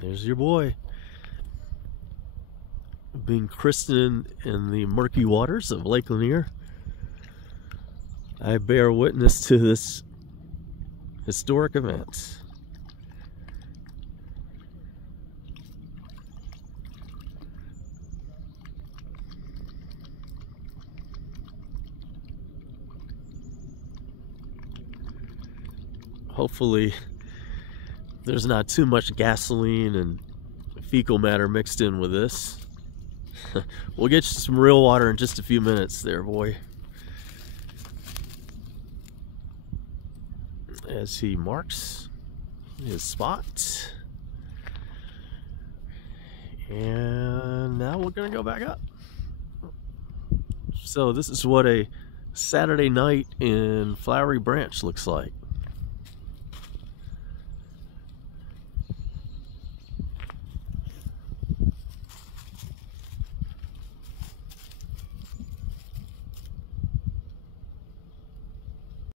There's your boy being christened in the murky waters of Lake Lanier. I bear witness to this historic event. Hopefully there's not too much gasoline and fecal matter mixed in with this. We'll get you some real water in just a few minutes there, boy. As he marks his spot. And now we're gonna go back up. So this is what a Saturday night in Flowery Branch looks like.